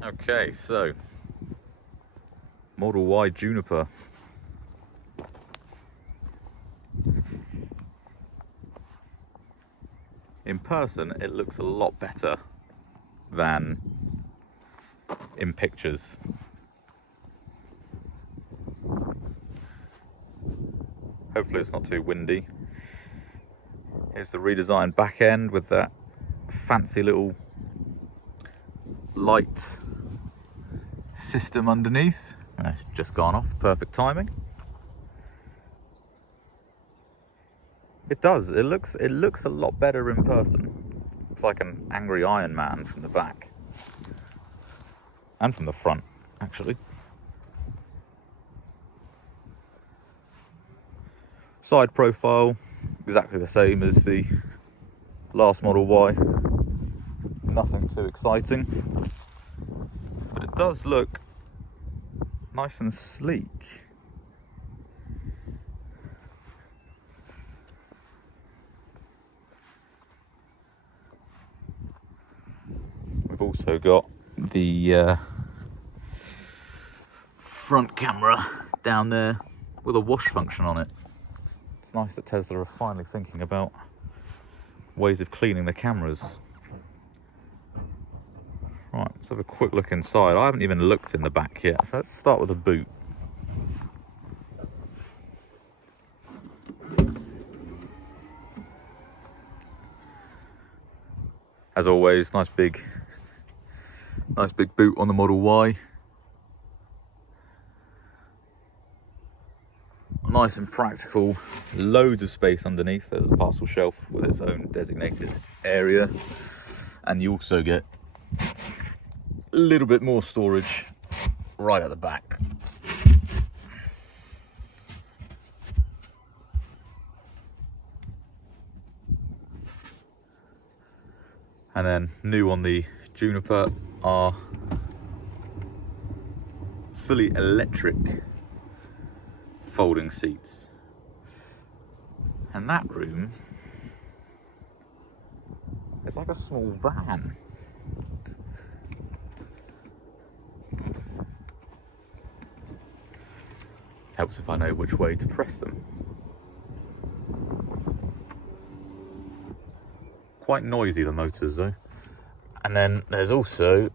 Okay, so Model Y Juniper. In person, it looks a lot better than in pictures. Hopefully it's not too windy. Here's the redesigned back end with that fancy little light system underneath. It's just gone off, perfect timing. It does, it looks a lot better in person. Looks like an angry Iron Man from the back. And from the front, actually. Side profile, exactly the same as the last Model Y. Nothing too exciting. But it does look nice and sleek. We've also got the front camera down there with a wash function on it. It's nice that Tesla are finally thinking about ways of cleaning the cameras. Right, let's have a quick look inside. I haven't even looked in the back yet, so let's start with the boot. As always, nice big boot on the Model Y. Nice and practical, loads of space underneath. There's a parcel shelf with its own designated area, and you also get a little bit more storage right at the back. And then new on the Juniper are fully electric folding seats. And that room is like a small van. Helps if I know which way to press them. Quite noisy, the motors though. And then there's also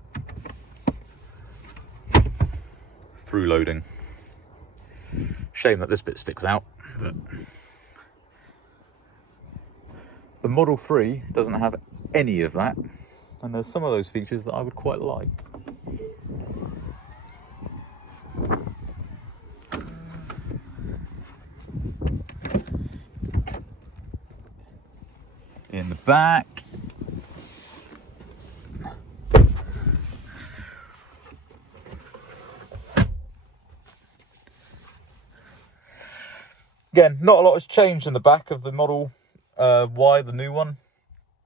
through loading. Shame that this bit sticks out, but the Model 3 doesn't have any of that, and there's some of those features that I would quite like. In the back, again, not a lot has changed in the back of the Model Y, the new one,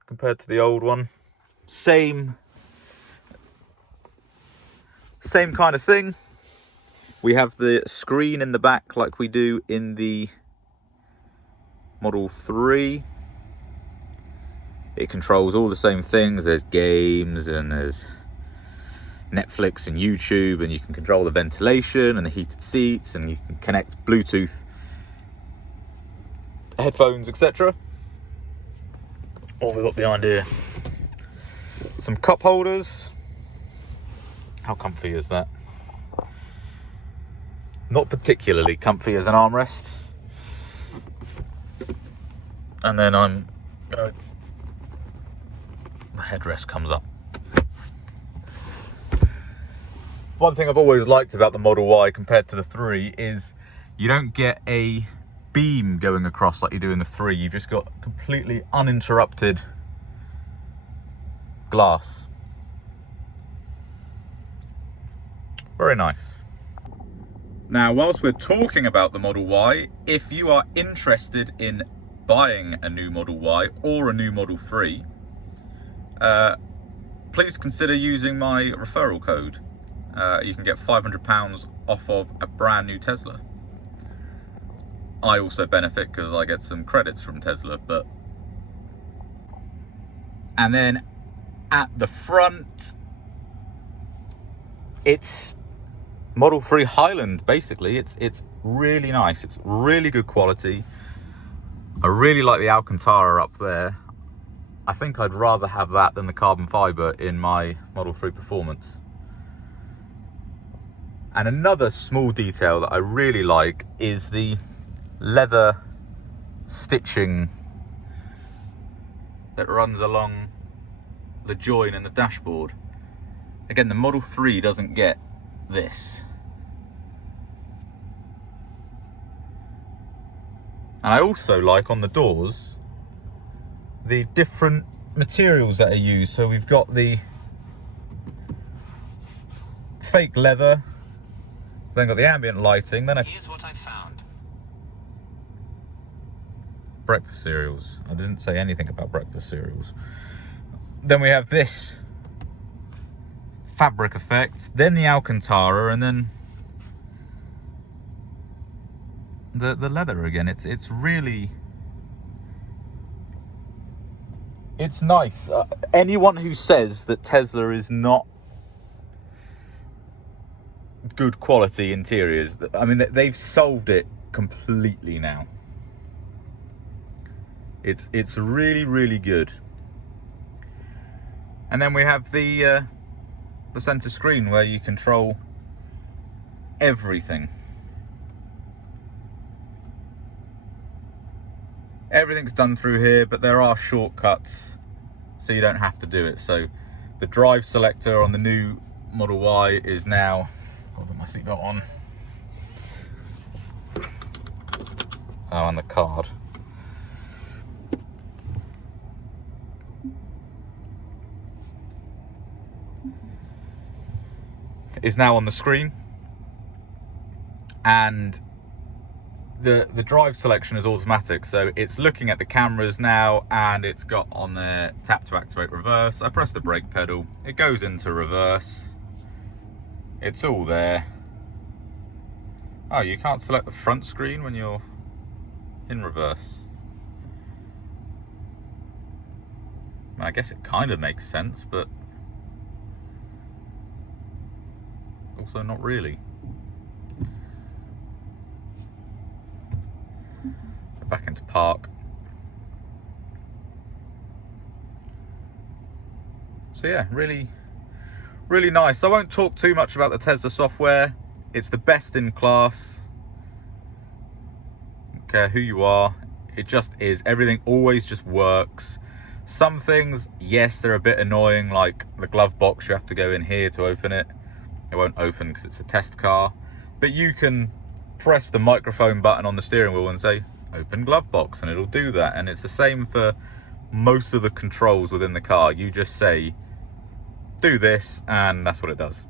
compared to the old one. Same kind of thing. We have the screen in the back like we do in the Model 3. It controls all the same things. There's games and there's Netflix and YouTube, and you can control the ventilation and the heated seats, and you can connect Bluetooth headphones, etc. What have we got behind here? Some cup holders. How comfy is that? Not particularly comfy as an armrest. And then the headrest comes up. One thing I've always liked about the Model Y compared to the 3 is you don't get a beam going across like you do in the 3. You've just got completely uninterrupted glass. Very nice. Now, whilst we're talking about the Model Y, if you are interested in buying a new Model Y or a new Model 3, please consider using my referral code. You can get £500 off of a brand new Tesla. I also benefit because I get some credits from Tesla, and then at the front, it's Model 3 Highland, basically. It's really nice. It's really good quality. I really like the Alcantara up there. I think I'd rather have that than the carbon fibre in my Model 3 Performance. And another small detail that I really like is the leather stitching that runs along the join in the dashboard. Again, the Model 3 doesn't get this. And I also like on the doors the different materials that are used. So we've got the fake leather, then got the ambient lighting, then here's what I found. Breakfast cereals. I didn't say anything about breakfast cereals. Then we have this fabric effect, then the Alcantara, and then the leather again. It's really, it's nice. Anyone who says that Tesla is not good quality interiors, I mean, they've solved it completely now. It's really, really good. And then we have the center screen where you control everything. Everything's done through here, but there are shortcuts, so you don't have to do it. So the drive selector on the new Model Y is now, I'll put my seatbelt on. Oh, and the card. Is now on the screen, and the drive selection is automatic, so it's looking at the cameras now, and it's got on there tap to activate reverse. I press the brake pedal, it goes into reverse. It's all there. Oh, you can't select the front screen when you're in reverse. I guess it kind of makes sense, but also not really. Go back into park. So yeah, really, really nice. I won't talk too much about the Tesla software. It's the best in class. Don't care who you are, it just is. Everything always just works. Some things, yes, they're a bit annoying, like the glove box. You have to go in here to open it. It won't open because it's a test car, but you can press the microphone button on the steering wheel and say open glove box, and it'll do that. And it's the same for most of the controls within the car. You just say do this, and that's what it does.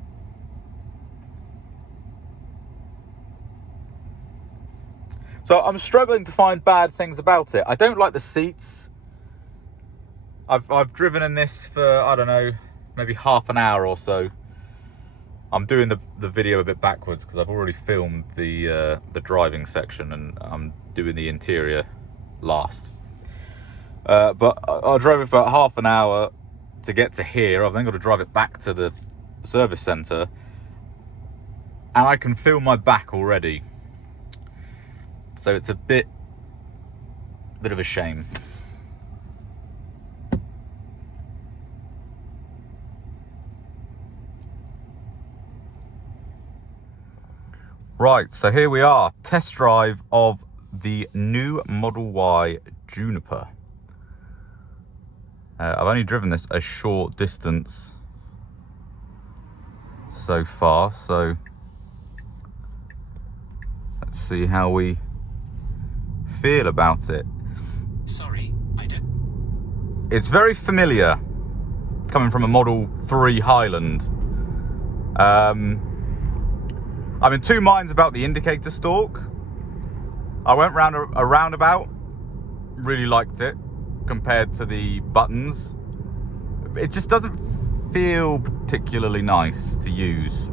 So I'm struggling to find bad things about it. I don't like the seats. I've driven in this for, I don't know, maybe half an hour or so. I'm doing the video a bit backwards because I've already filmed the driving section, and I'm doing the interior last. But I drove it for about half an hour to get to here. I've then got to drive it back to the service centre, and I can feel my back already. So it's a bit of a shame. Right, so here we are, test drive of the new Model Y Juniper. I've only driven this a short distance so far, so let's see how we feel about it. Sorry, I don't. It's very familiar, coming from a Model 3 Highland. I'm in two minds about the indicator stalk. I went round a roundabout, really liked it compared to the buttons. It just doesn't feel particularly nice to use.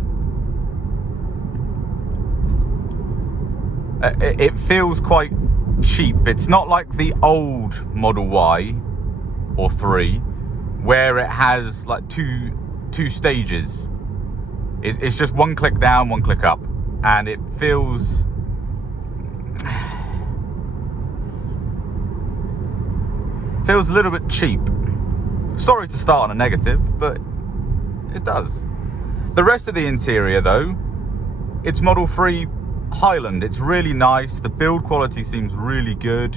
It feels quite cheap. It's not like the old Model Y or 3 where it has like two stages. It's just one click down, one click up, and it feels a little bit cheap. Sorry to start on a negative, but it does. The rest of the interior, though, it's Model 3 Highland. It's really nice. The build quality seems really good.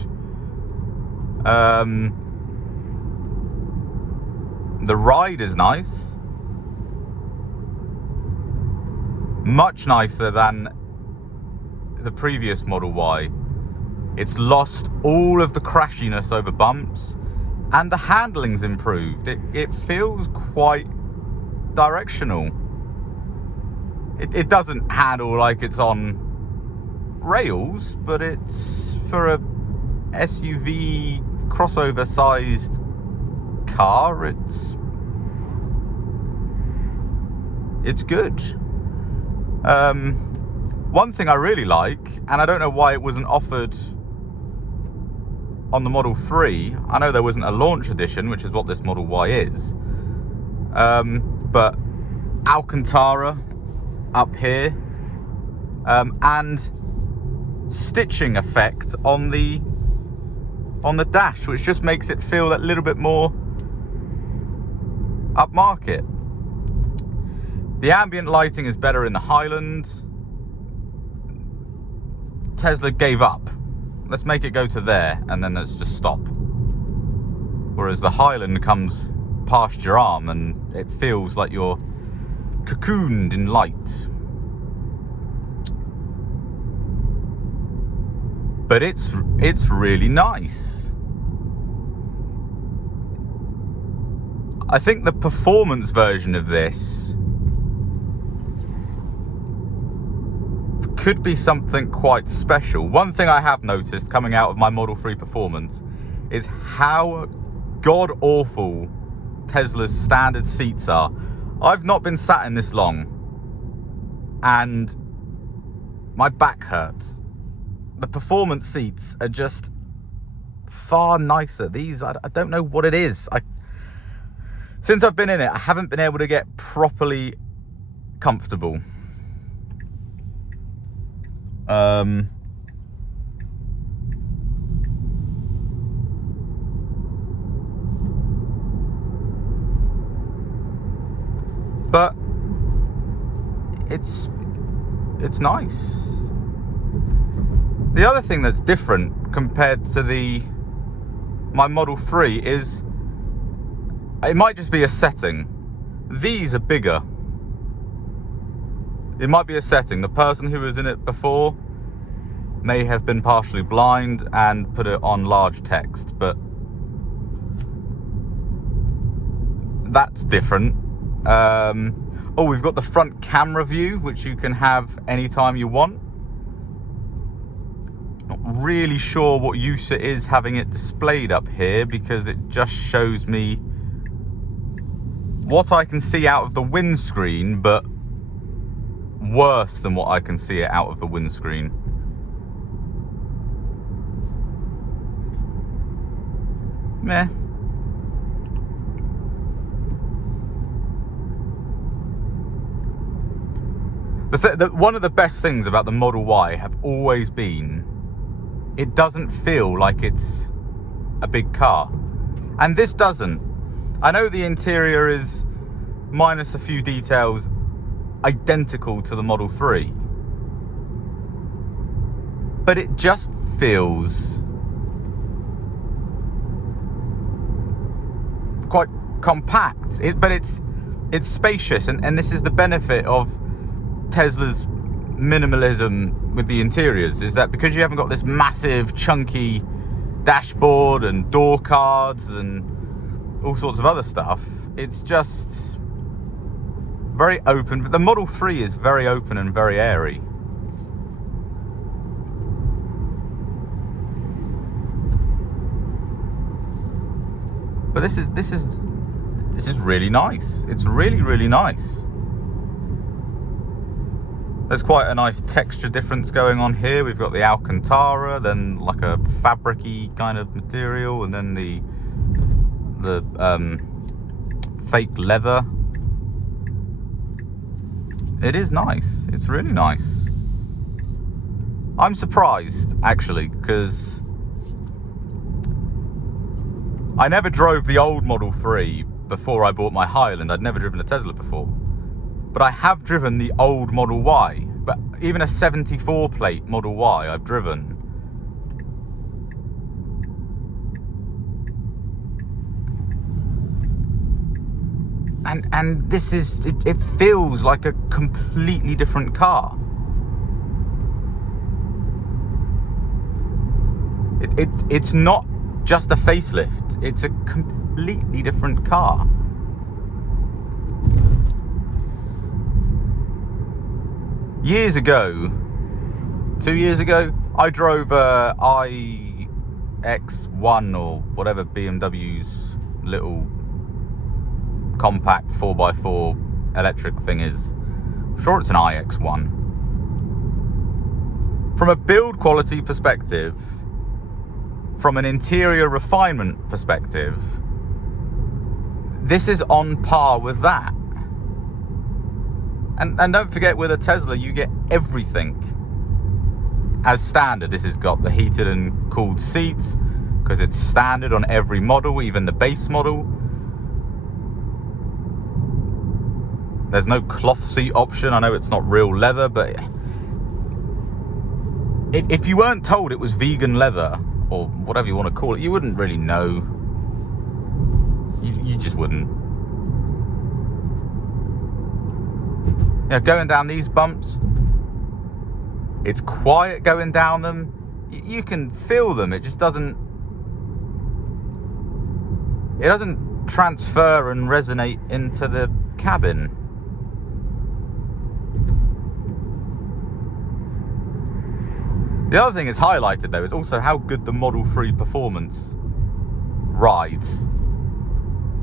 The ride is nice. Much nicer than the previous Model Y. It's lost all of the crashiness over bumps, and the handling's improved. It feels quite directional. It doesn't handle like it's on rails, but it's for a SUV crossover sized car, it's good. One thing I really like, and I don't know why it wasn't offered on the Model 3, I know there wasn't a launch edition, which is what this Model Y is, but Alcantara up here, and stitching effect on the dash, which just makes it feel that little bit more upmarket. The ambient lighting is better in the Highland. Tesla gave up. Let's make it go to there, and then let's just stop. Whereas the Highland comes past your arm, and it feels like you're cocooned in light. But it's really nice. I think the performance version of this could be something quite special. One thing I have noticed coming out of my Model 3 Performance is how god-awful Tesla's standard seats are. I've not been sat in this long, and my back hurts. The Performance seats are just far nicer. These, I don't know what it is. Since I've been in it, I haven't been able to get properly comfortable. But it's nice. The other thing that's different compared to my Model 3 is, it might just be a setting. These are bigger. It might be a setting. The person who was in it before may have been partially blind and put it on large text, but that's different. Oh, we've got the front camera view, which you can have anytime you want. Not really sure what use it is having it displayed up here, because it just shows me what I can see out of the windscreen, but worse than what I can see it out of the windscreen. Meh. One of the best things about the Model Y have always been, it doesn't feel like it's a big car. And this doesn't. I know the interior is, minus a few details, identical to the Model 3. But it just feels quite compact. But it's spacious, and this is the benefit of Tesla's minimalism with the interiors, is that because you haven't got this massive chunky dashboard and door cards and all sorts of other stuff, it's just very open. But the Model 3 is very open and very airy. But this is really nice. It's really, really nice. There's quite a nice texture difference going on here. We've got the Alcantara, then like a fabric-y kind of material, and then the fake leather. It is nice. It's really nice. I'm surprised, actually, because I never drove the old Model 3 before I bought my Highland. I'd never driven a Tesla before. But I have driven the old Model Y. But even a 74 plate Model Y I've driven. And this is, it feels like a completely different car. It's not just a facelift, it's a completely different car. Years ago, 2 years ago, I drove a iX1 or whatever BMW's little compact 4x4 electric thing is. I'm sure it's an iX1. From a build quality perspective, from an interior refinement perspective, this is on par with that. And don't forget, with a Tesla, you get everything as standard. This has got the heated and cooled seats, because it's standard on every model, even the base model. There's no cloth seat option. I know it's not real leather, but if you weren't told it was vegan leather, or whatever you want to call it, you wouldn't really know. You just wouldn't. You know, going down these bumps, it's quiet going down them. You can feel them. It just doesn't transfer and resonate into the cabin. The other thing it's highlighted, though, is also how good the Model 3 performance rides.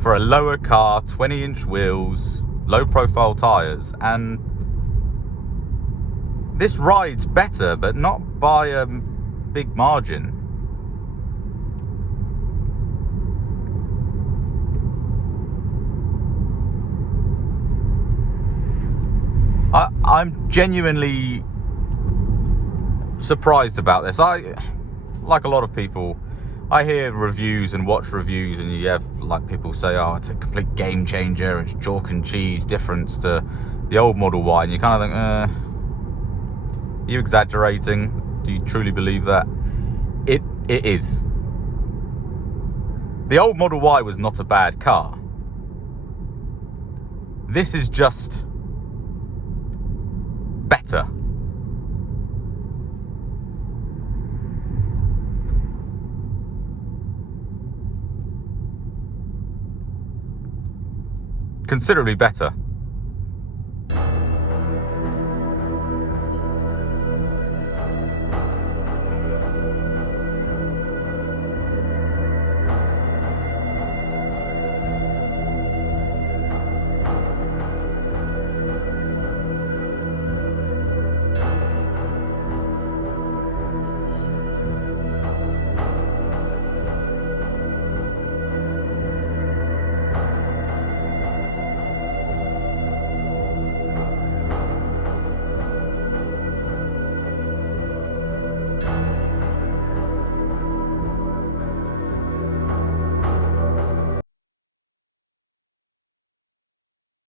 For a lower car, 20-inch wheels, low-profile tyres, and this rides better, but not by a big margin. I'm genuinely surprised about this. Like a lot of people, I hear reviews and watch reviews, and you have like people say, oh, it's a complete game changer, it's chalk and cheese difference to the old Model Y, and you kind of think, are you exaggerating? Do you truly believe that? It is. The old Model Y was not a bad car. This is just better. Considerably better.